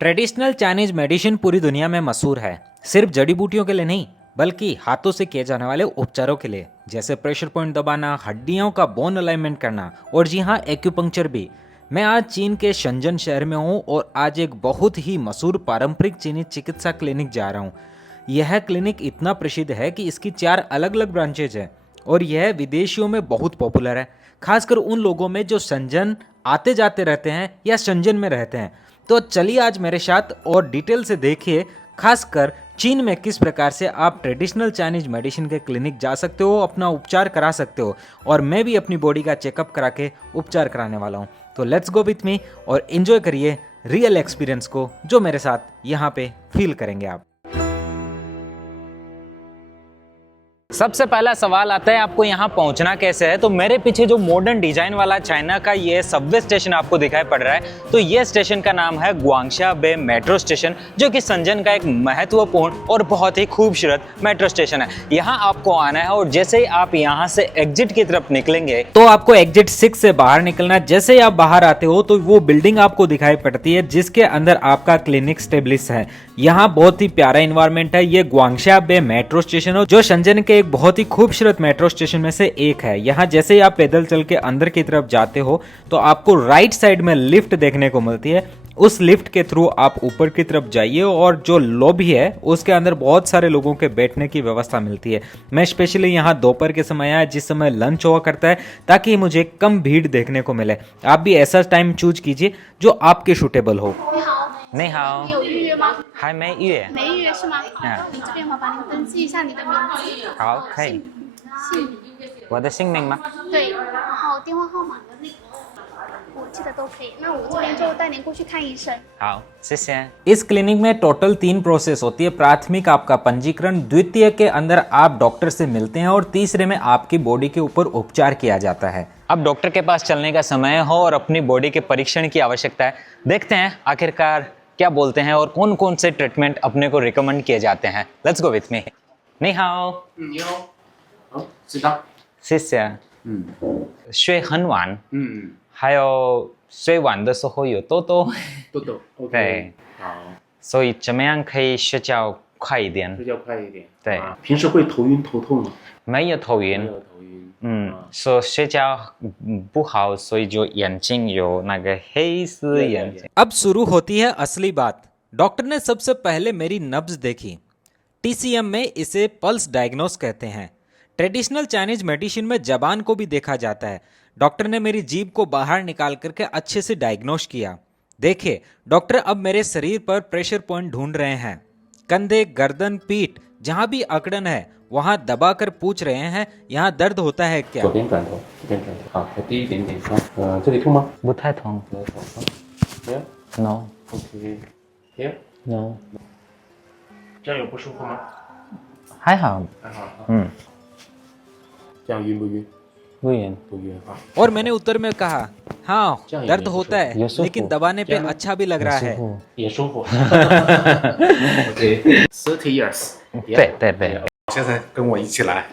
Traditional Chinese medicine पूरी दुनिया में मशहूर है, सिर्फ जड़ी बूटियों के लिए नहीं बल्कि हाथों से किए जाने वाले उपचारों के लिए, जैसे प्रेशर पॉइंट दबाना, हड्डियों का बोन अलाइनमेंट करना और जी हाँ, एक्यूपंक्चर भी। मैं आज चीन के शंजन शहर में हूँ और आज एक बहुत ही मशहूर पारंपरिक चीनी चिकित्सा क्लिनिक जा रहा हूँ। यह क्लिनिक इतना प्रसिद्ध है कि इसकी 4 अलग अलग ब्रांचेज हैं और यह विदेशियों में बहुत पॉपुलर है, खासकर उन लोगों में जो शंजन आते जाते रहते हैं या शंजन में रहते हैं। तो चलिए आज मेरे साथ और डिटेल से देखिए, खासकर चीन में किस प्रकार से आप ट्रेडिशनल चाइनीज मेडिसिन के क्लिनिक जा सकते हो, अपना उपचार करा सकते हो। और मैं भी अपनी बॉडी का चेकअप करा के उपचार कराने वाला हूँ। तो लेट्स गो विथ मी और एंजॉय करिए रियल एक्सपीरियंस को जो मेरे साथ यहाँ पे फील करेंगे आप। सबसे पहला सवाल आता है, आपको यहाँ पहुँचना कैसे है। तो मेरे पीछे जो मॉडर्न डिजाइन वाला चाइना का ये सबवे स्टेशन आपको दिखाई पड़ रहा है, तो ये स्टेशन का नाम है ग्वांगशा बे मेट्रो स्टेशन, जो कि शंजन का एक महत्वपूर्ण और बहुत ही खूबसूरत मेट्रो स्टेशन है। यहाँ आपको आना है और जैसे ही आप यहाँ से एग्जिट की तरफ निकलेंगे तो आपको एग्जिट 6 से बाहर निकलना है। जैसे ही आप बाहर आते हो तो वो बिल्डिंग आपको दिखाई पड़ती है जिसके अंदर आपका क्लिनिक स्टेब्लिश है। यहाँ बहुत ही प्यारा इन्वायरमेंट है। ये ग्वांगशा बे मेट्रो स्टेशन है जो शंजन के एक बहुत ही खूबसूरत मेट्रो स्टेशन में से एक है। यहाँ जैसे ही आप पैदल चल के अंदर की तरफ जाते हो तो आपको राइट साइड में लिफ्ट देखने को मिलती है। उस लिफ्ट के थ्रू आप ऊपर की तरफ जाइए और जो लॉबी है उसके अंदर बहुत सारे लोगों के बैठने की व्यवस्था मिलती है। मैं स्पेशली यहाँ दोपहर के समय आया जिस समय लंच हुआ करता है, ताकि मुझे कम भीड़ देखने को मिले। आप भी ऐसा टाइम चूज कीजिए जो आपके सूटेबल हो। 你好，有预约吗？还没约。没预约是吗？你这边麻烦您登记一下你的名字。好，可以。姓我的姓名吗？对，然后电话号码，我记得都可以。那我这边就带您过去看医生。好，谢谢。 इस क्लिनिक में टोटल 3 प्रोसेस होती है। प्राथमिक आपका पंजीकरण, द्वितीय के अंदर आप डॉक्टर से मिलते हैं और तीसरे में आपकी बॉडी के ऊपर उपचार किया जाता है। अब डॉक्टर के पास चलने का समय हो और अपनी बॉडी के परीक्षण की आवश्यकता है। देखते हैं आखिरकार क्या बोलते हैं और कौन कौन से ट्रीटमेंट अपने को रिकमेंड किए जाते हैं। Let's go with me. 你好，你好，好，知道，谢谢。睡很晚，还有睡晚的时候有痘痘，豆豆，OK，对，好，所以怎么样可以睡觉快一点？睡觉快一点。对平时会头晕头痛吗？没有头晕，没有头晕。说睡觉不好，所以就眼睛有那个黑丝眼睛。 अब शुरू होती है असली बात। डॉक्टर ने सबसे पहले मेरी नब्ज देखी। TCM में इसे पल्स डायग्नोस कहते हैं। ट्रेडिशनल चाइनीज मेडिसिन में जबान को भी देखा जाता है। डॉक्टर ने मेरी जीभ को बाहर निकाल करके अच्छे से डायग्नोस किया। देखिए, डॉक्टर अब मेरे शरीर पर प्रेशर पॉइंट ढूंढ रहे हैं। कंधे, गर्दन, पीठ, जहां भी अकड़न है वहां दबाकर पूछ रहे हैं, यहाँ दर्द होता है क्या। 左边转头，这边转头，好，再低一点点，好，这里痛吗？不太痛。没有痛，没有 No ，OK，here， No，这样有不舒服吗？还好。还好，好，这样晕不晕？不晕。不晕哈。 और मैंने उत्तर में कहा, हाँ क्या ये दर्द ये होता है, ये सूफो। लेकिन दबाने पे क्या? अच्छा भी लग रहा है। 也舒服。OK，30 years。对对对。现在跟我一起来。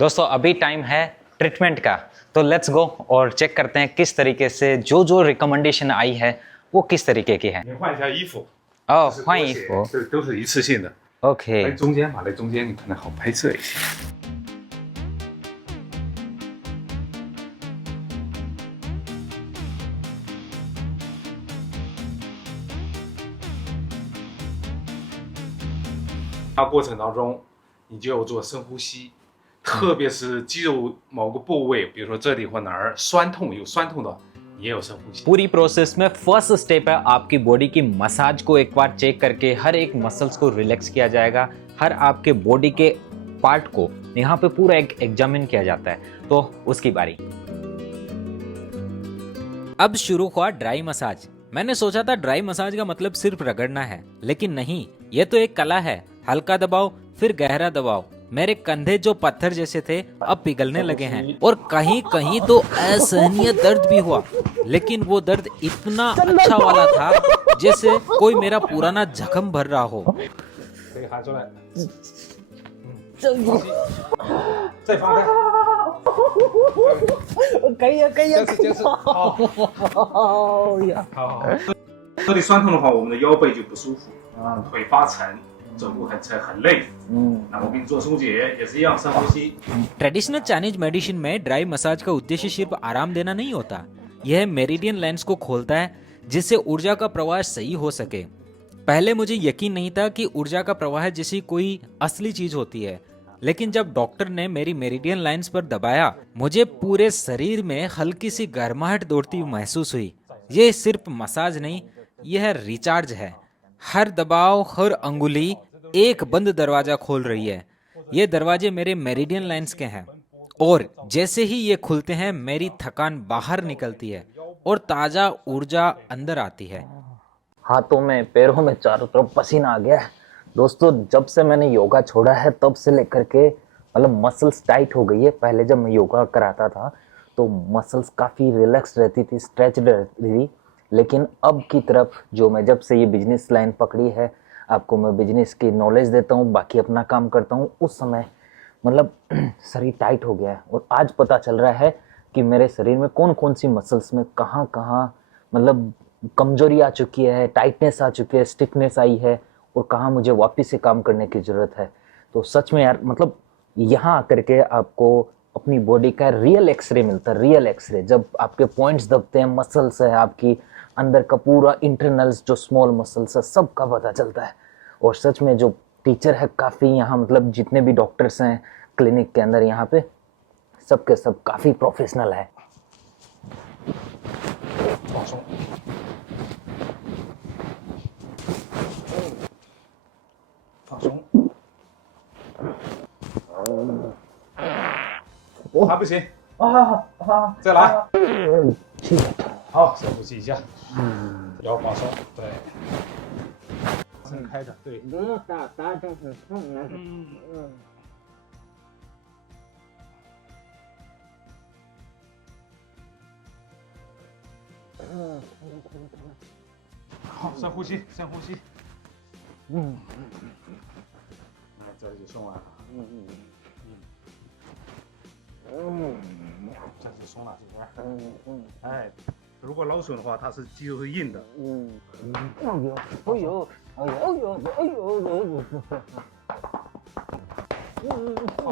दोस्तों अभी टाइम है ट्रीटमेंट का, तो लेट्स गो और चेक करते हैं किस तरीके से जो जो रिकमेंडेशन आई है वो किस तरीके की है। 您换一下衣服。 哦，换衣服。这都是一次性的。 OK 来中间，把那中间你可能好拍摄一下。过程当中，你就要做深呼吸，特别是肌肉某个部位，比如说这里或哪儿酸痛，有酸痛的，你也有深呼吸。 पूरी प्रोसेस में फर्स्ट स्टेप है आपकी बॉडी की मसाज को एक बार चेक करके हर एक मसल्स को रिलैक्स किया जाएगा। हर आपके बॉडी के पार्ट को यहाँ पे पूरा एक एग्जामिन किया जाता है। तो उसकी बारी। अब शुरू हुआ ड्राई मसाज। मैंने सोचा था ड्राई मसाज का मतलब सिर्फ रगड़ना है, लेकिन नहीं, ये तो एक कला है। हल्का दबाओ फिर गहरा दबाओ। मेरे कंधे जो पत्थर जैसे थे अब पिघलने लगे हैं और कहीं कहीं तो असहनीय दर्द भी हुआ, लेकिन वो दर्द इतना अच्छा वाला था जैसे कोई मेरा पुराना जख्म भर रहा हो। 可以喊出来。再放开。可以啊，可以啊，坚持坚持。好。好好。这里酸痛的话，我们的腰背就不舒服，腿发沉，走路很沉很累。那我给你做松解也是一样，深呼吸。 ट्रेडिशनल चाइनीज मेडिसिन में ड्राई मसाज का उद्देश्य सिर्फ आराम देना नहीं होता, यह मेरिडियन लाइंस को खोलता है जिससे ऊर्जा का प्रवाह सही हो सके। पहले मुझे यकीन नहीं था कि ऊर्जा का प्रवाह जैसी कोई असली चीज होती है, लेकिन जब डॉक्टर ने मेरी मेरिडियन लाइंस पर दबाया मुझे पूरे शरीर में हल्की सी गर्माहट दौड़ती हुई महसूस हुई। ये सिर्फ मसाज नहीं, यह रिचार्ज है। हर दबाव, हर अंगुली एक बंद दरवाजा खोल रही है। ये दरवाजे मेरे मेरिडियन लाइंस के हैं और जैसे ही ये खुलते हैं मेरी थकान बाहर निकलती है और ताजा ऊर्जा अंदर आती है। हाथों में, पैरों में, चारों तरफ पसीना आ गया है। दोस्तों, जब से मैंने योगा छोड़ा है तब से लेकर के मतलब मसल्स टाइट हो गई है। पहले जब मैं योगा कराता था तो मसल्स काफ़ी रिलैक्स रहती थी, स्ट्रेच्ड रहती थी, लेकिन अब की तरफ जो मैं जब से ये बिजनेस लाइन पकड़ी है, आपको मैं बिजनेस की नॉलेज देता हूँ, बाकी अपना काम करता हूँ, उस समय मतलब शरीर टाइट हो गया है। और आज पता चल रहा है कि मेरे शरीर में कौन कौन सी मसल्स में कहाँ कहाँ मतलब कमजोरी आ चुकी है, टाइटनेस आ चुकी है, स्टिफनेस आई है और कहाँ मुझे वापस से काम करने की ज़रूरत है। तो सच में यार मतलब यहाँ आकर के आपको अपनी बॉडी का रियल एक्सरे मिलता है, रियल एक्सरे। जब आपके पॉइंट्स दबते हैं, मसल्स है आपकी अंदर का पूरा इंटरनल्स जो स्मॉल मसल्स है सब का पता चलता है। और सच में जो टीचर है काफ़ी यहाँ मतलब जितने भी डॉक्टर्स हैं क्लिनिक के अंदर यहाँ पे सब के सब काफ़ी प्रोफेशनल है। 放松，放松。还不行再来。好，深呼吸一下。腰放松，对。伸开着，对。好，深呼吸，深呼吸。哎，这就松完了。这就松了，是不是？哎，如果劳损的话，它是肌肉是硬的。放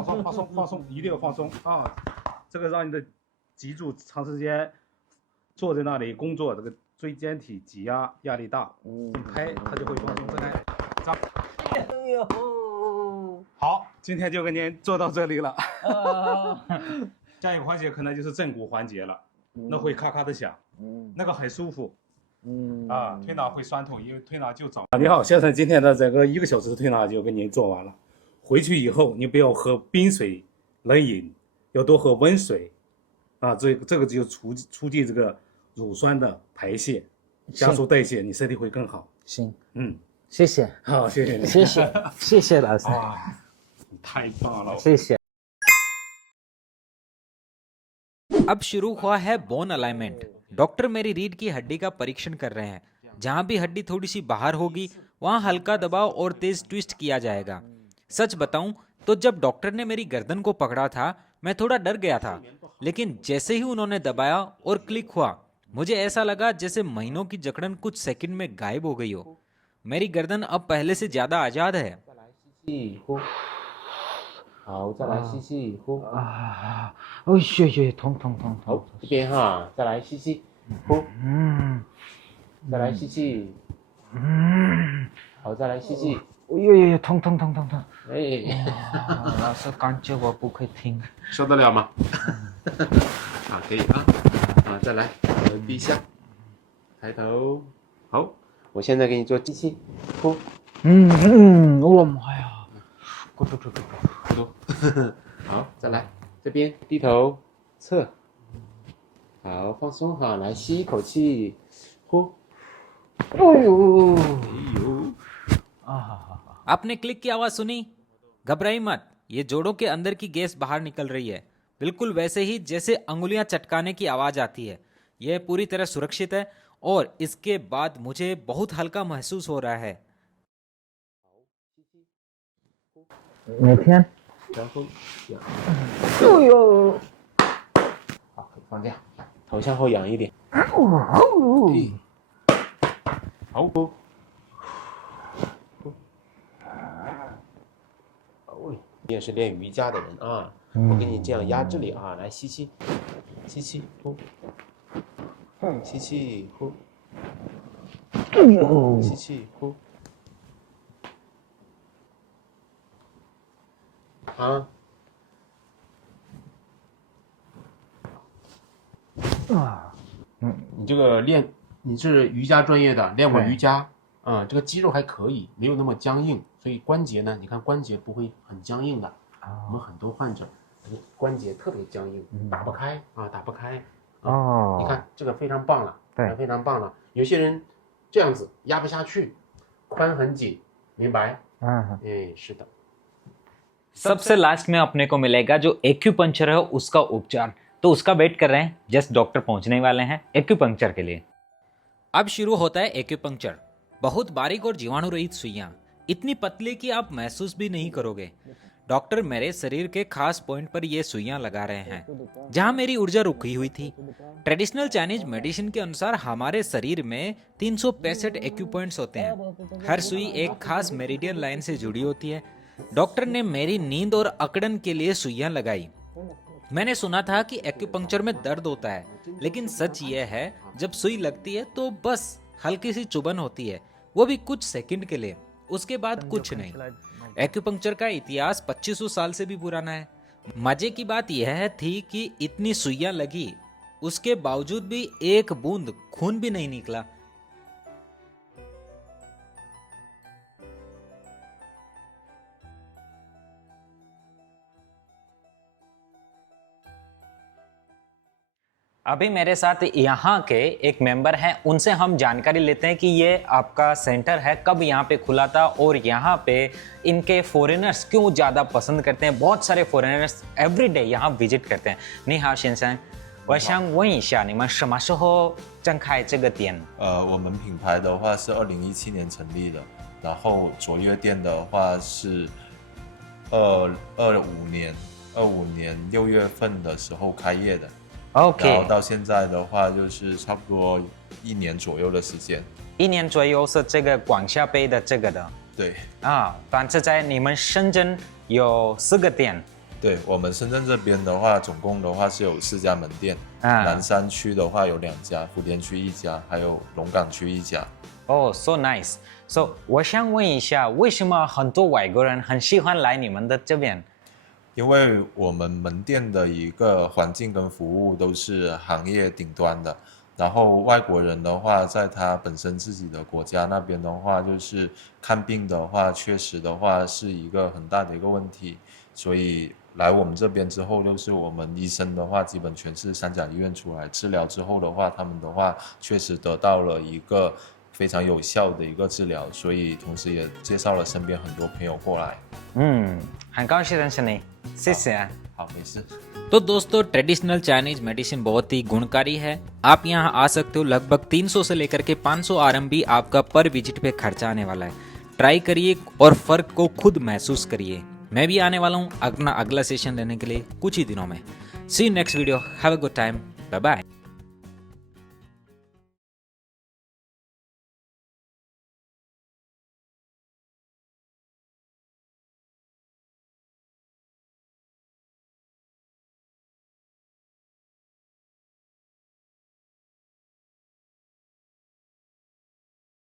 松，放松，放松，一定要放松啊！这个让你的脊柱长时间坐在那里工作，这个椎间体挤压压力大，开它就会放松。再来，张。好，今天就跟您做到这里了。下一个环节可能就是正骨环节了，那会咔咔的响，那个很舒服。推拿会酸痛，因为推拿就早。你好，先生，今天的这个1个小时的推拿就跟您做完了。回去以后你不要喝冰水冷饮，要多喝温水。这个就促进这个乳酸的排泄，加速代谢，你身体会更好。行，谢谢。好，谢谢你，谢谢老师。哇，你太棒了，谢谢。अब शुरू हुआ है बोन अलाइनमेंट। डॉक्टर मेरी रीढ़ की हड्डी का परीक्षण कर रहे हैं। जहां भी हड्डी थोड़ी सी बाहर होगी वहां हल्का दबाव और तेज ट्विस्ट किया जाएगा। सच बताऊं तो जब डॉक्टर ने मेरी गर्दन को पकड़ा था मैं थोड़ा डर गया था, लेकिन जैसे ही उन्होंने दबाया और क्लिक हुआ मुझे ऐसा लगा जैसे महीनों की जकड़न कुछ सेकंड में गायब हो गई हो। मेरी गर्दन अब पहले से ज्यादा आजाद है। 好，再来吸气，呼。痛痛痛好，这边哈，再来吸气，呼。再来吸气。好，再来吸气。痛痛痛痛痛！哎，老师感觉我不会听。受得了吗？好，可以啊。再来，闭一下，抬头。好，我现在给你做吸气，呼。我妈呀！咕嘟嘟嘟嘟。好，再来，这边低头侧。好，放松哈，来吸一口气，呼。आपने क्लिक की आवाज सुनी? घबराई मत, ये जोड़ों के अंदर की गैस बाहर निकल रही है, बिल्कुल वैसे ही जैसे अंगुलियां चटकाने की आवाज आती है। यह पूरी तरह सुरक्षित है और इसके बाद मुझे बहुत हल्का महसूस हो रहा है। 每天，然后仰，好，可以放这样，头向后仰一点。好，呼，你也是练瑜伽的人啊，我给你这样压这里啊，来吸气，吸气，呼，吸气，呼，吸气，呼，啊。你这个练，你是瑜伽专业的，练过瑜伽啊、这个肌肉还可以，没有那么僵硬，所以关节呢，你看关节不会很僵硬的。我们很多患者关节特别僵硬，打不开啊，打不开。哦，你看这个非常棒了，对，非常棒了。有些人这样子压不下去，髋很紧，明白？是的。 सबसे लास्ट में अपने को मिलेगा जो एक्यूपंक्चर है उसका उपचार, तो उसका वेट कर रहे हैं, जस्ट डॉक्टर पहुंचने वाले हैं एक्यूपंक्चर के लिए। अब शुरू होता है एक्यूपंक्चर। बहुत बारीक और जीवाणु रहित सुइयां, इतनी पतली कि आप महसूस भी नहीं करोगे। डॉक्टर मेरे शरीर के खास पॉइंट पर ये सुइयां लगा रहे हैं जहां मेरी ऊर्जा रुकी हुई थी। ट्रेडिशनल चाइनीज मेडिसिन के अनुसार हमारे शरीर में 365 एक्यूपॉइंट्स होते हैं। हर सुई एक खास मेरिडियन लाइन से जुड़ी होती है। डॉक्टर ने मेरी नींद और अकड़न के लिए सुइयां लगाई। मैंने सुना था कि एक्यूपंक्चर में दर्द होता है, लेकिन सच ये है जब सुई लगती है तो बस हल्की सी चुभन होती है, वो भी कुछ सेकंड के लिए, उसके बाद कुछ नहीं। एक्यूपंक्चर का इतिहास 2500 साल से भी पुराना है। मजे की बात यह थी कि इतनी सुइयां लगी, उसके बावजूद भी एक बूंद खून भी नहीं निकला। अभी मेरे साथ यहाँ के एक मेंबर हैं, उनसे हम जानकारी लेते हैं कि ये आपका सेंटर है, कब यहाँ पे खुला था और यहाँ पे इनके फॉरेनर्स क्यों ज़्यादा पसंद करते हैं। बहुत सारे फॉरेनर्स एवरीडे यहाँ विजिट करते हैं। 你好先生，我想问一下，你们什么时候正开这个店？我们品牌的话是2017年成立的，然后卓越店的话是25年6月份的时候开业的。OK， 然后到现在的话就是差不多1年左右的时间。1年左右是这个广厦杯的这个的。对啊，但是在你们深圳有4个店。对，我们深圳这边的话，总共的话是有4家门店。南山区的话有2家，福田区1家，还有龙岗区1家。哦 ，so nice。So 我想问一下，为什么很多外国人很喜欢来你们的这边？因为我们门店的一个环境跟服务都是行业顶端的，然后外国人的话，在他本身自己的国家那边的话，就是看病的话，确实的话是一个很大的一个问题，所以来我们这边之后，就是我们医生的话，基本全是3甲医院出来治疗之后的话，他们的话确实得到了一个非常有效的一个治疗，所以同时也介绍了身边很多朋友过来。很高兴认识你，谢谢。好，没事。तो दोस्तों ट्रेडिशनल चाइनीज मेडिसिन बहुत ही गुणकारी है। आप यहाँ आ सकते हो। लगभग 300 से लेकर के 500 RMB आपका पर विजिट पे खर्चा आने वाला है। ट्राई करिए और फर्क को खुद महसूस करिए। मैं भी आने वाला हूँ अपना अगला सेशन लेने के लिए कुछ ही दिनों में। See you next video. Have a good time. Bye bye.